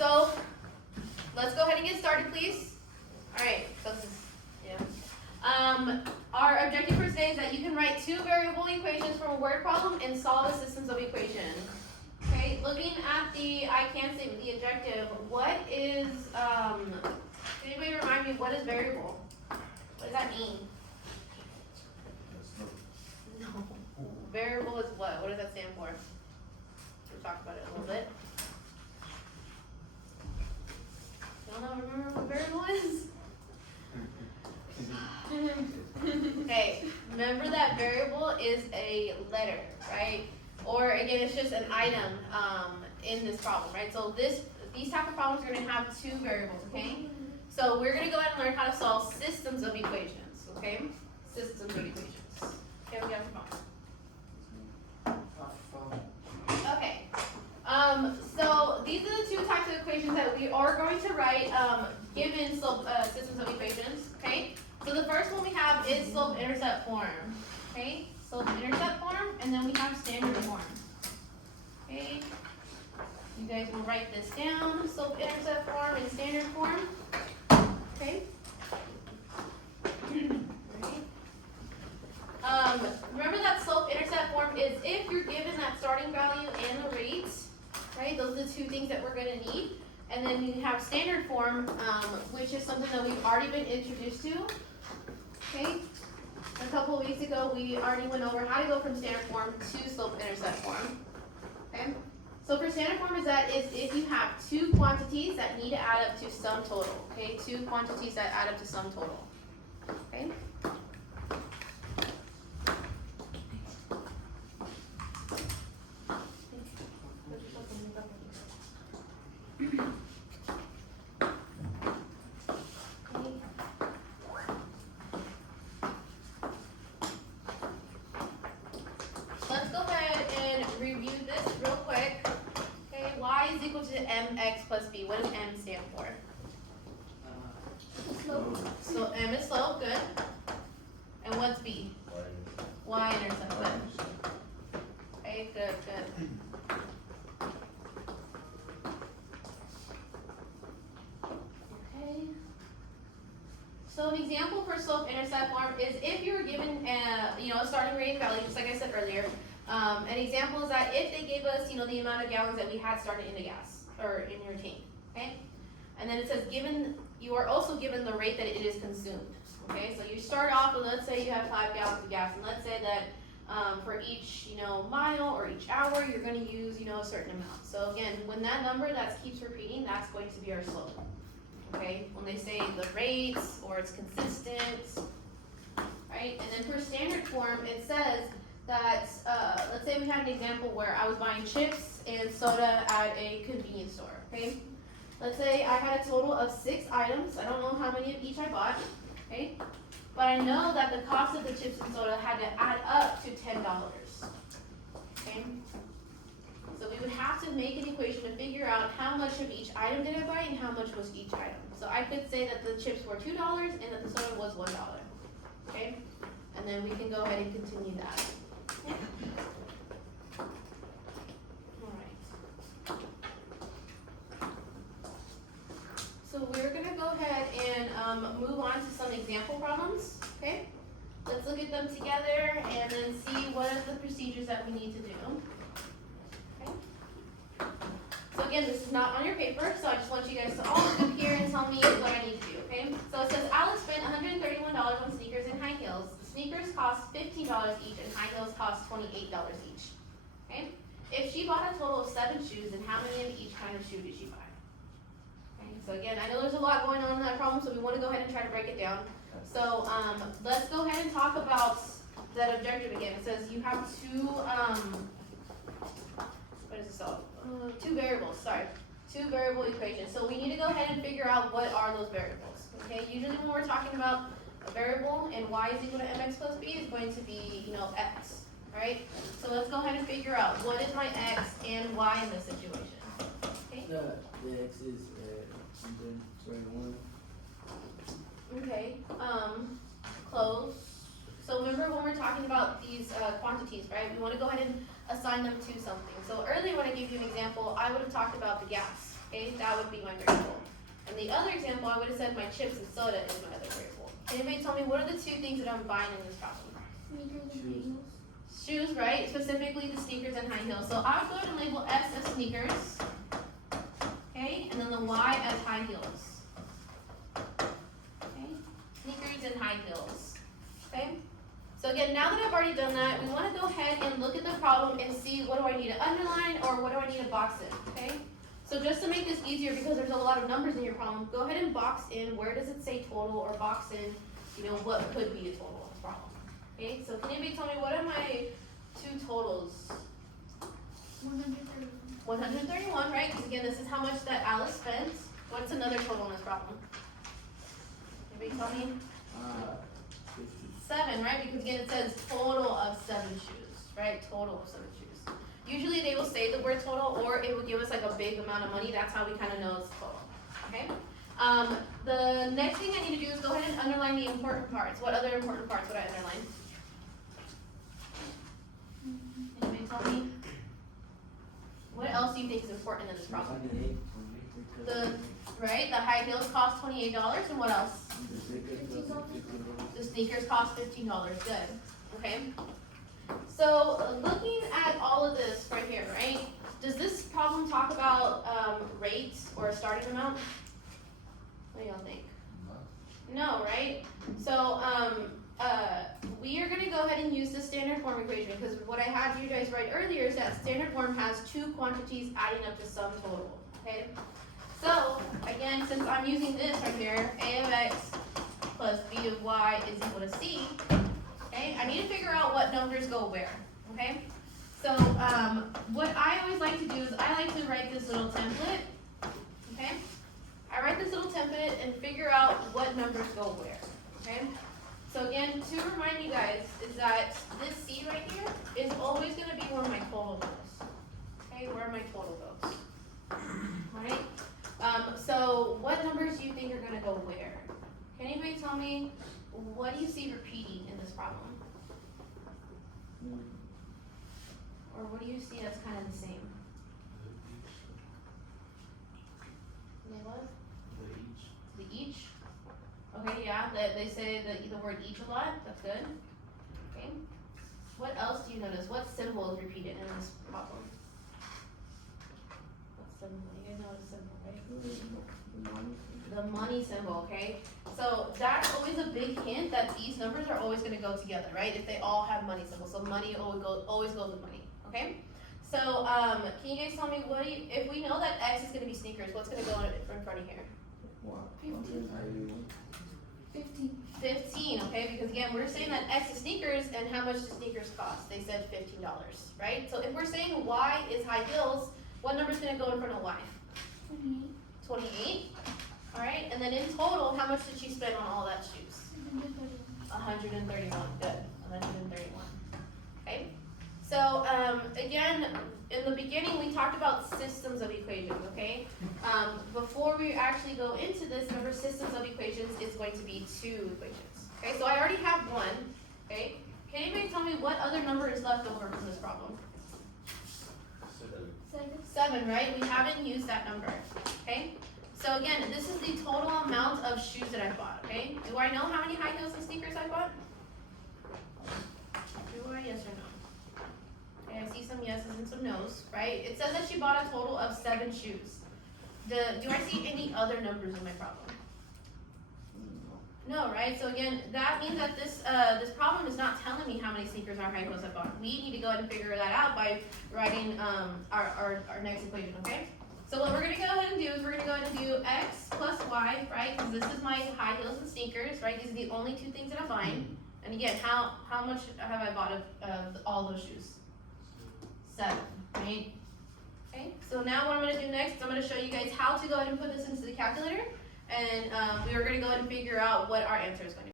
So let's go ahead and get started, please. All right. So this is, our objective for today is that you can write two variable equations from a word problem and solve a systems of equation. Okay. Looking at the I can statement, the objective. What is can anybody remind me what is variable? What does that mean? No. Variable is what? What does that stand for? We'll talk about it a little bit. Y'all don't remember what variable is? Okay, remember that variable is a letter, right? Or again, it's just an item in this problem, right? So these type of problems are going to have two variables, okay? So we're going to go ahead and learn how to solve systems of equations, okay? Systems of equations. Okay, we got your phone. Okay. So these are the two types of equations that we are going to write given systems of equations, okay? So the first one we have is slope-intercept form, okay? Slope-intercept form, and then we have standard form, okay? You guys will write this down, slope-intercept form and standard form, okay? Remember that slope-intercept form is if you're given that starting value and the rate, right? Those are the two things that we're going to need. And then you have standard form, which is something that we've already been introduced to. Okay? A couple of weeks ago, we already went over how to go from standard form to slope-intercept form. Okay? So for standard form is if you have two quantities that need to add up to some total. Okay? Two quantities that add up to some total. Okay? Let's go ahead and review this real quick. Okay, y is equal to mx plus b. What does m stand for? Slope. So m is slope, good. And what's b? Y-intercept, good. Okay, good. Okay. So an example for slope-intercept form is if you were given a starting rate value, just like I said earlier. An example is that if they gave us, the amount of gallons that we had started in the gas or in your tank, okay? And then it says you are also given the rate that it is consumed, okay? So you start off with, let's say you have 5 gallons of gas, and let's say that for each, mile or each hour, you're going to use, a certain amount. So again, when that number that keeps repeating, that's going to be our slope, okay? When they say the rates or it's consistent, right? And then for standard form, it says that, let's say we had an example where I was buying chips and soda at a convenience store, okay? Let's say I had a total of 6 items. I don't know how many of each I bought, okay? But I know that the cost of the chips and soda had to add up to $10, okay? So we would have to make an equation to figure out how much of each item did I buy and how much was each item. So I could say that the chips were $2 and that the soda was $1, okay? And then we can go ahead and continue that. Okay. All right. So we're going to go ahead and move on to some example problems, okay? Let's look at them together and then see what are the procedures that we need to do. Okay. So again, this is not on your paper, so I just want you guys to all look up here and tell me what I need to do, okay? So it says Alice spent $131 on sneakers and high heels. Sneakers cost $15 each and high heels cost $28 each. Okay? If she bought a total of 7 shoes, then how many of each kind of shoe did she buy? Okay, so again, I know there's a lot going on in that problem, so we want to go ahead and try to break it down. So let's go ahead and talk about that objective again. It says you have two variables, two variable equations. So we need to go ahead and figure out what are those variables. Okay, usually when we're talking about a variable and y is equal to mx plus b is going to be, x, right? So let's go ahead and figure out what is my x and y in this situation. Okay? The x is 1. Okay, close. So remember when we're talking about these quantities, right? We want to go ahead and assign them to something. So earlier when I gave you an example, I would have talked about the gas, okay, that would be my variable. And the other example, I would have said my chips and soda is my other variable. Can anybody tell me what are the two things that I'm buying in this problem? Shoes, right? Specifically the sneakers and high heels. So I would go ahead and label S as sneakers, okay, and then the Y as high heels. Okay, sneakers and high heels. Okay. So again, now that I've already done that, we want to go ahead and look at the problem and see what do I need to underline or what do I need to box in. Okay. So just to make this easier, because there's a lot of numbers in your problem, go ahead and box in where does it say total, or box in, you know, what could be a total in this problem. Okay, so can anybody tell me what are my two totals? 131, right? Because again, this is how much that Alice spent. What's another total in this problem? Anybody tell me? 7, right? Because again, it says total of 7 shoes, right? Total of 7 shoes. Usually they will say the word total, or it will give us like a big amount of money. That's how we kind of know it's total. Okay. The next thing I need to do is go ahead and underline the important parts. What other important parts would I underline? Anybody tell me? What else do you think is important in this problem? The high heels cost $28, and what else? The sneakers cost $15. Good. Okay. So looking at all of this right here, right? Does this problem talk about rates or a starting amount? What do y'all think? No, right? So we are going to go ahead and use the standard form equation, because what I had you guys write earlier is that standard form has two quantities adding up to some total. Okay. So again, since I'm using this right here, a of x plus b of y is equal to c. Okay, I need to figure out what numbers go where, okay? So, what I always like to do is I like to write this little template, okay? I write this little template and figure out what numbers go where, okay? So again, to remind you guys, is that this C right here is always gonna be where my total goes, okay? Where my total goes, alright? So what numbers do you think are gonna go where? Can anybody tell me, what do you see repeating in this problem? Or what do you see that's kind of the same? They what? The each? Okay, yeah, they say the word each a lot, that's good. Okay. What else do you notice? What symbol is repeated in this problem? What symbol? You guys know what a symbol, right? The money symbol, okay? So that's always a big hint that these numbers are always gonna go together, right? If they all have money symbols. So money always goes with money, okay? So, can you guys tell me if we know that X is gonna be sneakers, what's gonna go in front of here? 15, okay? Because again, we're saying that X is sneakers, and how much do sneakers cost? They said $15, right? So if we're saying Y is high heels, what number's gonna go in front of Y? 28. All right, and then in total, how much did she spend on all that shoes? 131. Good, 131. Okay. So again, in the beginning, we talked about systems of equations. Okay. Before we actually go into this, remember, systems of equations is going to be 2 equations. Okay. So I already have 1. Okay. Can anybody tell me what other number is left over from this problem? 7, right? We haven't used that number. Okay. So again, this is the total amount of shoes that I bought, okay? Do I know how many high heels and sneakers I bought? Do I? Yes or no? Okay, I see some yeses and some nos, right? It says that she bought a total of 7 shoes. Do I see any other numbers in my problem? No, right? So again, that means that this problem is not telling me how many sneakers or high heels I bought. We need to go ahead and figure that out by writing our next equation, okay? So what we're going to go ahead and do is we're going to go ahead and do x plus y, right? Because this is my high heels and sneakers, right? These are the only 2 things that I'm buying. And again, how much have I bought of all those shoes? 7, right? Okay, so now what I'm going to do next is I'm going to show you guys how to go ahead and put this into the calculator. And we are going to go ahead and figure out what our answer is going to be.